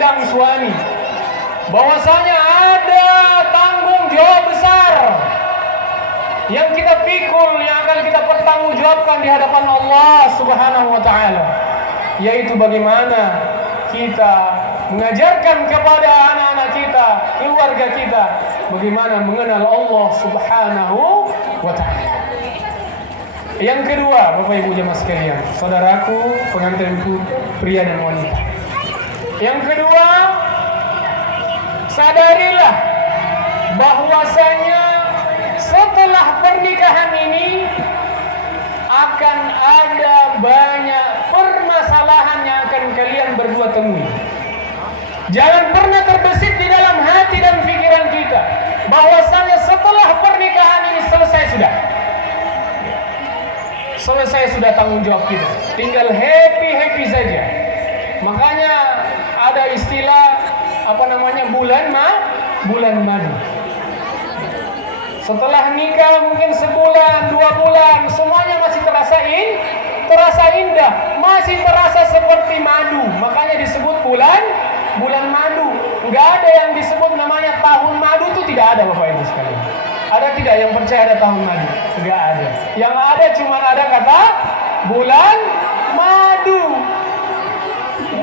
pandang suami, bahwasanya ada tanggung jawab besar yang kita pikul, yang akan kita pertanggungjawabkan di hadapan Allah Subhanahu wa taala, yaitu bagaimana kita mengajarkan kepada anak-anak kita, keluarga kita, bagaimana mengenal Allah Subhanahu wa taala. Yang kedua, Bapak Ibu jemaah sekalian, saudaraku pengantinku pria dan wanita. Yang kedua, sadarilah bahwasanya setelah pernikahan ini akan ada banyak permasalahan yang akan kalian berdua temui. Jangan pernah terbesit di dalam hati dan pikiran kita bahwasanya setelah pernikahan ini selesai sudah tanggung jawab kita, tinggal happy saja. Makanya ada istilah bulan madu. Setelah nikah mungkin sebulan, 2 bulan, semuanya masih terasa indah, masih terasa seperti madu. Makanya disebut bulan madu. Enggak ada yang disebut namanya tahun madu, itu tidak ada, Bapak Ibu sekalian. Ada tidak yang percaya ada tahun madu? Enggak ada. Yang ada cuma ada kata bulan madu.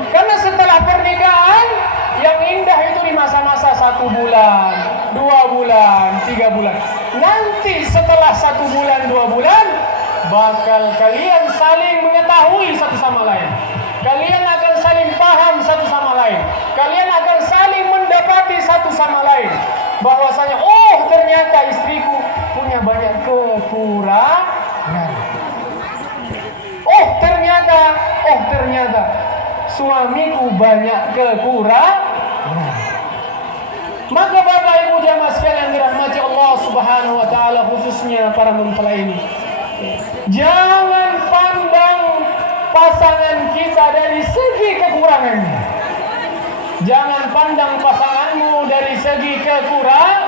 Karena setelah pernikahan yang indah itu di masa-masa 1 bulan, 2 bulan, 3 bulan. Nanti setelah 1 bulan, 2 bulan, bakal kalian saling mengetahui satu sama lain. Kalian akan saling paham satu sama lain. Kalian akan saling mendapati satu sama lain. Bahwasanya, oh ternyata istriku punya banyak kekurangan. Oh ternyata suamiku banyak kekurangan. Maka Bapak Ibu jamaah sekalian dirahmati Allah Subhanahu wa taala, khususnya para mempelai ini, jangan pandang pasangan kita dari segi kekurangannya. Jangan pandang pasanganmu dari segi kekurangan.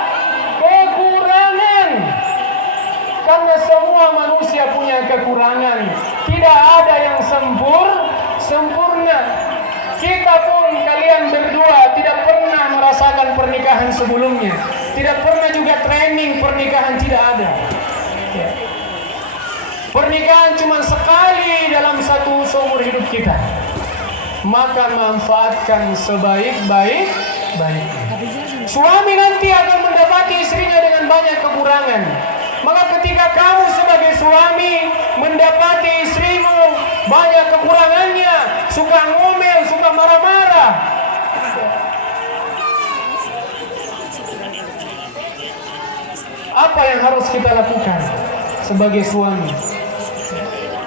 Karena semua manusia punya kekurangan. Tidak ada yang sempurna. Kita pun, kalian berdua tidak pernah merasakan pernikahan sebelumnya. Tidak pernah juga training pernikahan, tidak ada. Pernikahan cuma sekali dalam satu seumur hidup kita. Maka manfaatkan sebaik-baik. Suami nanti akan mendapati istrinya dengan banyak kekurangan. Maka ketika kamu sebagai suami mendapati istrimu banyak kekurangannya, suka ngomel, suka marah-marah, apa yang harus kita lakukan sebagai suami?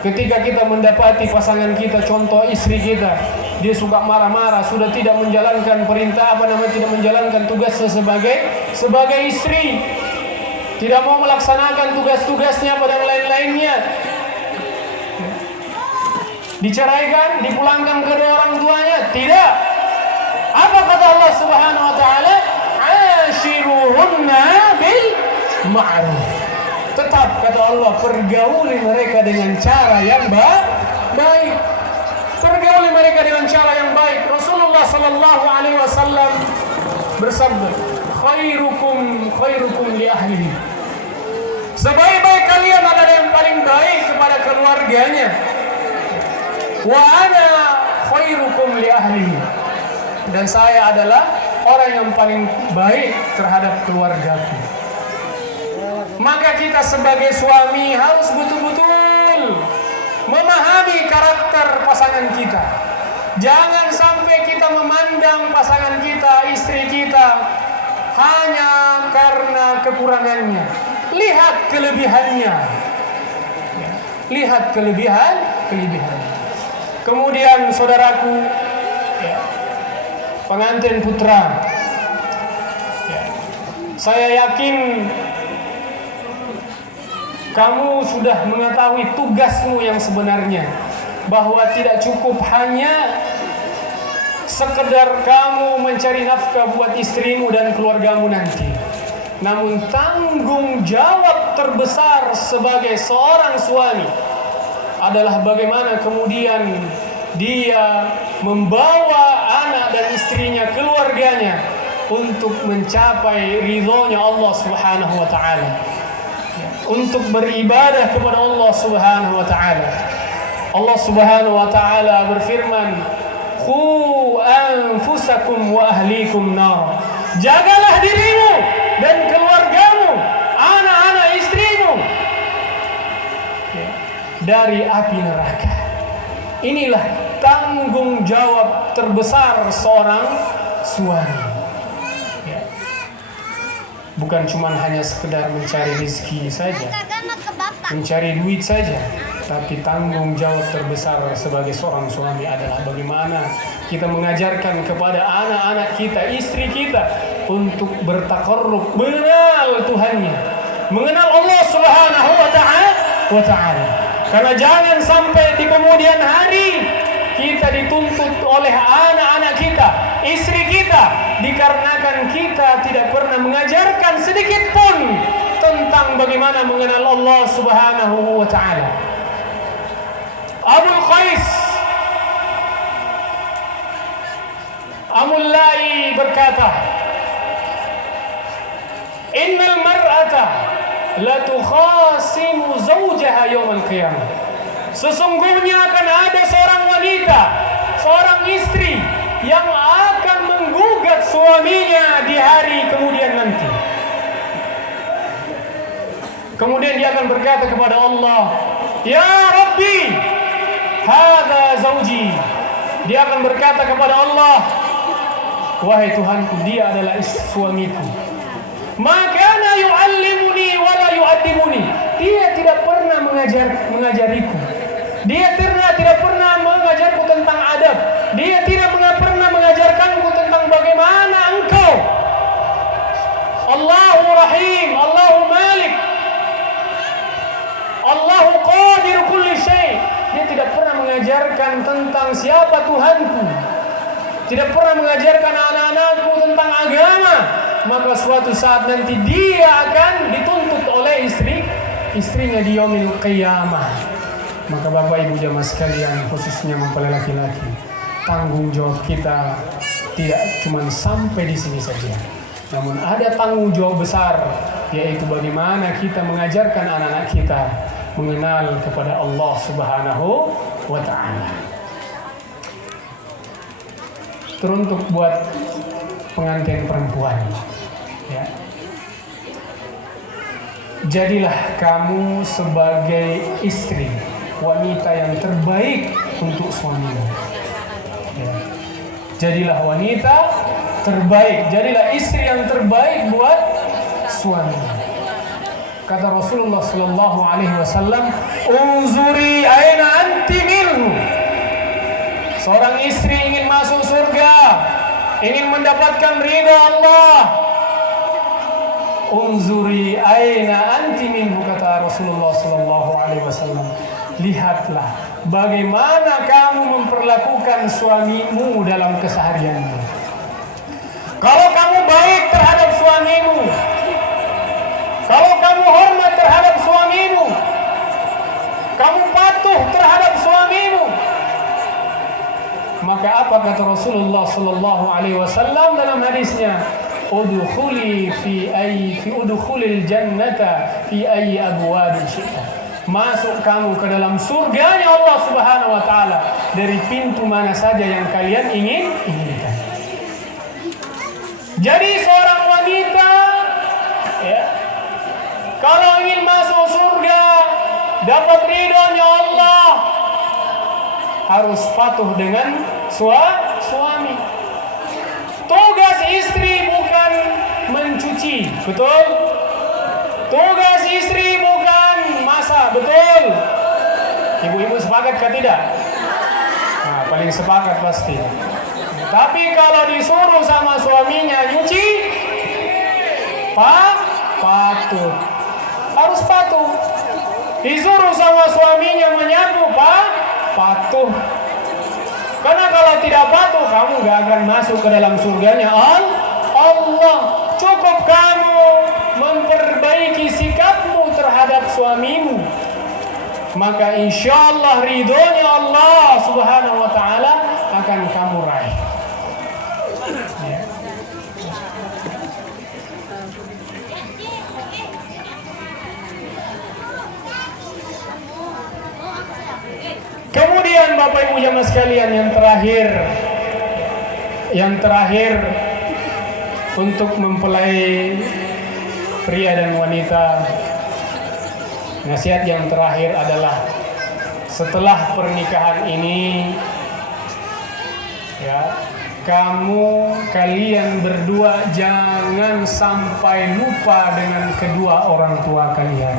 Ketika kita mendapati pasangan kita, contoh istri kita, dia suka marah-marah, sudah tidak menjalankan perintah, tidak menjalankan tugasnya sebagai istri, tidak mau melaksanakan tugas-tugasnya pada lain-lainnya, diceraikan, dipulangkan ke orang tuanya, tidak. Apa kata Allah Subhanahu wa taala? Ashiruhunna bil ma'ruf. Tetap kata Allah, pergauli mereka dengan cara yang baik. Pergauli mereka dengan cara yang baik. Rasulullah sallallahu alaihi wasallam bersabda, khairukum li ahlihi. Sebaik-baik kalian adalah yang paling baik kepada keluarganya. Wa ana khairukum li ahlihi. Dan saya adalah orang yang paling baik terhadap keluargaku. Maka kita sebagai suami harus betul-betul memahami karakter pasangan kita. Jangan sampai kita memandang pasangan kita, istri kita, hanya karena kekurangannya. Lihat kelebihannya. Lihat kelebihan. Kemudian saudaraku, pengantin putra, saya yakin kamu sudah mengetahui tugasmu yang sebenarnya, bahwa tidak cukup hanya sekedar kamu mencari nafkah buat istrimu dan keluargamu nanti. Namun tanggung jawab terbesar sebagai seorang suami adalah bagaimana kemudian dia membawa anak dan istrinya untuk mencapai ridhonya Allah Subhanahu wa taala, untuk beribadah kepada Allah Subhanahu wa taala. Allah Subhanahu wa taala berfirman, "Khu anfusakum wa ahlikum nar." Jagalah dirimu dan keluargamu, anak-anak istrimu dari api neraka. Inilah tanggung jawab terbesar seorang suami. Bukan cuma hanya sekedar mencari rezeki saja, mencari duit saja, tapi tanggung jawab terbesar sebagai seorang suami adalah bagaimana kita mengajarkan kepada anak-anak kita, istri kita untuk bertakarrub, mengenal Tuhannya, mengenal Allah Subhanahu wa taala. Karena jangan sampai di kemudian hari kita dituntut oleh anak-anak kita, istri kita, dikarenakan kita tidak pernah mengajarkan sedikit pun tentang bagaimana mengenal Allah Subhanahu wa taala. Abul Qais Amullai berkata, "Innal mar'ata la tukhasimu zawjaha yawmal qiyamah." Sesungguhnya akan ada seorang wanita, seorang istri yang akan menggugat suaminya di hari kemudian nanti. Kemudian dia akan berkata kepada Allah, "Ya Rabbi, hadza zawji." Dia akan berkata kepada Allah, "Wahai Tuhanku, dia adalah suamiku. Makana yu'allimuni wa la yu'addibuni." Dia tidak pernah mengajariku. Dia tidak pernah mengajarku tentang adab. Dia tidak pernah mengajarkanku tentang bagaimana engkau, Allahu Rahim, Allahu Malik, Allahu Qadir kulli syai'. Dia tidak pernah mengajarkan tentang siapa Tuhanku. Tidak pernah mengajarkan anak-anakku tentang agama. Maka suatu saat nanti dia akan dituntut oleh istrinya di yaumil qiyamah. Maka Bapak Ibu jamaah sekalian, khususnya mempelai laki-laki, tanggung jawab kita tidak cuma sampai di sini saja, namun ada tanggung jawab besar, yaitu bagaimana kita mengajarkan anak-anak kita mengenal kepada Allah Subhanahu wa taala. Teruntuk buat pengantin perempuan, ya. Jadilah kamu sebagai istri, wanita yang terbaik untuk suamimu. Ya. Jadilah wanita terbaik, jadilah istri yang terbaik buat suami. Kata Rasulullah sallallahu alaihi wasallam, "Unzuri aina anti minhu." Seorang istri ingin masuk surga, ingin mendapatkan ridha Allah. Unzuri aina anti minhu, kata Rasulullah sallallahu alaihi wasallam. Lihatlah bagaimana kamu memperlakukan suamimu dalam keseharianmu. Kalau kamu baik terhadap suamimu, kalau kamu hormat terhadap suamimu, kamu patuh terhadap suamimu, maka apa kata Rasulullah sallallahu alaihi wasallam dalam hadisnya? Udkhulil jannata fi ayyi abwabin syi'ta. Masuk kamu ke dalam surganya Allah Subhanahu wa taala dari pintu mana saja yang kalian inginkan. Jadi seorang wanita, ya, kalau ingin masuk surga, dapat ridhonya Allah, harus patuh dengan suami. Tugas istri bukan mencuci, betul? Tugas istri bukan masak, betul? Ibu-ibu sepakat kah tidak? Nah, paling sepakat pasti. Tapi kalau disuruh sama suaminya nyuci, patuh. Harus patuh. Disuruh sama suaminya menyapu, patuh. Karena kalau tidak patuh, kamu gak akan masuk ke dalam surganya Allah. Cukup kamu memperbaiki sikapmu terhadap suamimu, maka insya Allah ridhonya Allah Subhanahu wa ta'ala akan kamu raih. Ya. Bapak Ibu jamaah sekalian, yang terakhir untuk mempelai pria dan wanita, nasihat yang terakhir adalah setelah pernikahan ini, ya, kalian berdua jangan sampai lupa dengan kedua orang tua kalian.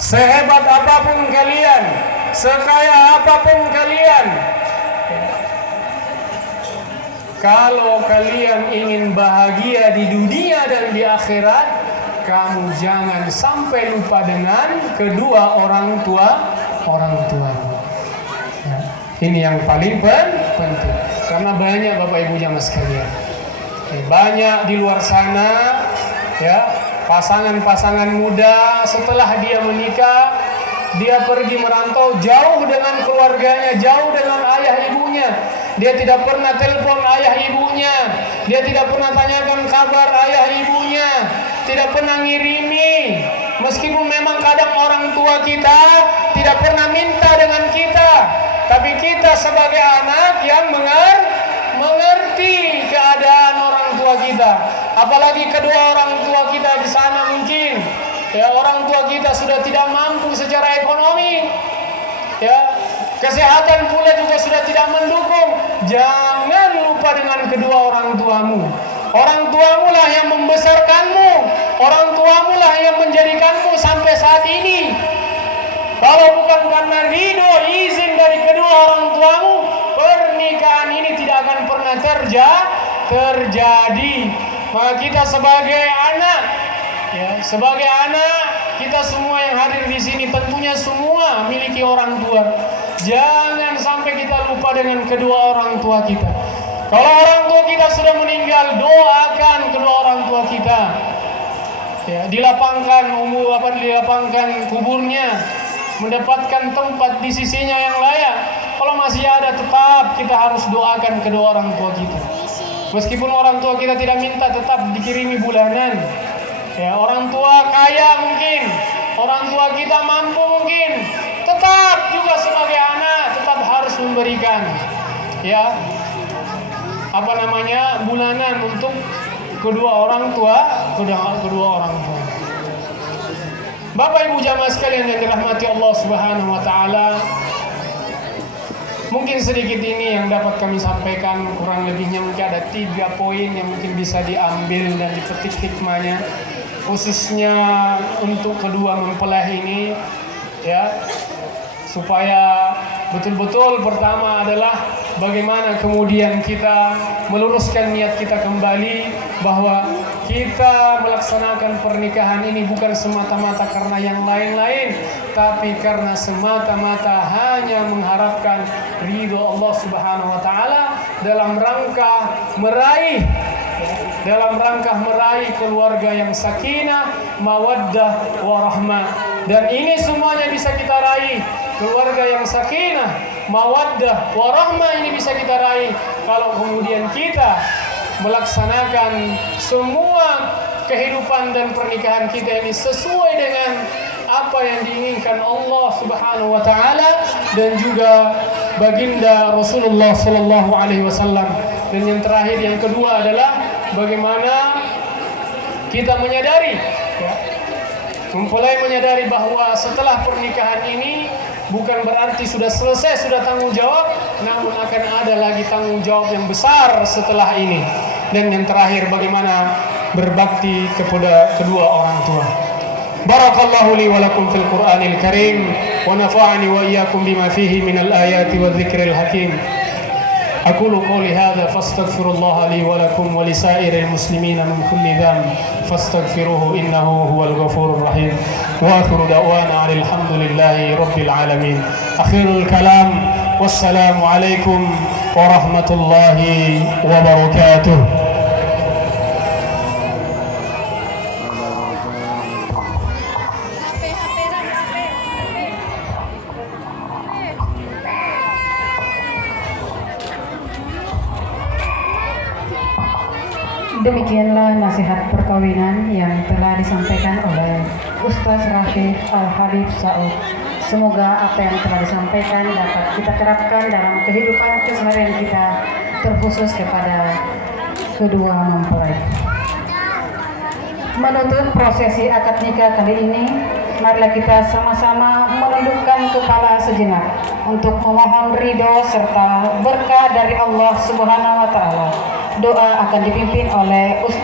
Sehebat apapun kalian, sekaya apapun kalian, kalau kalian ingin bahagia di dunia dan di akhirat, kamu jangan sampai lupa dengan kedua orang tua. Ya, ini yang paling penting. Karena banyak Bapak Ibu jamaah sekalian, banyak di luar sana, ya, pasangan-pasangan muda setelah dia menikah, dia pergi merantau jauh dengan keluarganya, jauh dengan ayah ibunya. Dia tidak pernah telepon ayah ibunya, dia tidak pernah tanyakan kabar ayah ibunya, tidak pernah ngirimi. Meskipun memang kadang orang tua kita tidak pernah minta dengan kita, tapi kita sebagai anak yang mengerti keadaan orang tua kita. Apalagi kedua orang tua kita di sana mungkin, ya, orang tua kita sudah tidak mampu secara ekonomi, ya, kesehatan pula juga sudah tidak mendukung. Jangan lupa dengan kedua orang tuamu. Orang tuamu lah yang membesarkanmu, orang tuamu lah yang menjadikanmu sampai saat ini. Kalau bukan karena ridho izin dari kedua orang tuamu, pernikahan ini tidak akan pernah terjadi. Maka kita sebagai anak, ya, kita semua yang hadir di sini tentunya semua miliki orang tua. Jangan sampai kita lupa dengan kedua orang tua kita. Kalau orang tua kita sudah meninggal, doakan kedua orang tua kita. Ya, dilapangkan kuburnya, mendapatkan tempat di sisinya yang layak. Kalau masih ada, tetap kita harus doakan kedua orang tua kita. Meskipun orang tua kita tidak minta, tetap dikirimi bulanan. Ya, orang tua kaya mungkin, orang tua kita mampu mungkin, tetap juga sebagai anak tetap harus memberikan, ya, bulanan untuk kedua orang tua. Bapak Ibu jamaah sekalian yang dirahmati Allah Subhanahu wa taala, mungkin sedikit ini yang dapat kami sampaikan, kurang lebihnya mungkin ada 3 poin yang mungkin bisa diambil dan dipetik hikmahnya, khususnya untuk kedua mempelai ini, ya, supaya betul-betul pertama adalah bagaimana kemudian kita meluruskan niat kita kembali bahwa kita melaksanakan pernikahan ini bukan semata-mata karena yang lain-lain, tapi karena semata-mata hanya mengharapkan ridho Allah Subhanahu wa taala dalam rangka meraih keluarga yang sakinah, mawaddah, warahmah. Dan ini semuanya bisa kita raih. Keluarga yang sakinah, mawaddah, warahmah ini bisa kita raih kalau kemudian kita melaksanakan semua kehidupan dan pernikahan kita ini sesuai dengan apa yang diinginkan Allah Subhanahu wa taala dan juga baginda Rasulullah sallallahu alaihi wasallam. Dan yang terakhir, yang kedua adalah bagaimana kita menyadari, ya, mempelai menyadari bahwa setelah pernikahan ini bukan berarti sudah selesai, sudah tanggung jawab, namun akan ada lagi tanggung jawab yang besar setelah ini. Dan yang terakhir, bagaimana berbakti kepada kedua orang tua. Barakallahu li wa lakum fil Qur'anil Karim wa nafa'ani wa iyyakum bima fihi minal ayati wadh-dhikril hakim. Aqulu qawli hadha fastaghfirullaha li wa lakum wa lisairil muslimina min kulli dhanb fastaghfiruhu innahu huwal ghafurur rahim. Wa akhiru da'wana alhamdulillahi rabbil alamin. Akhirul kalam, wassalamu alaikum warahmatullahi wabarakatuh. Demikianlah nasihat perkawinan yang telah disampaikan oleh Ustaz Rashid Al-Habib Saud. Semoga apa yang telah disampaikan dapat kita terapkan dalam kehidupan keseharian kita, terkhusus kepada kedua mempelai. Menutup prosesi akad nikah kali ini, marilah kita sama-sama menundukkan kepala sejenak untuk memohon ridho serta berkah dari Allah Subhanahu wa Ta'ala. Doa akan dipimpin oleh Ustaz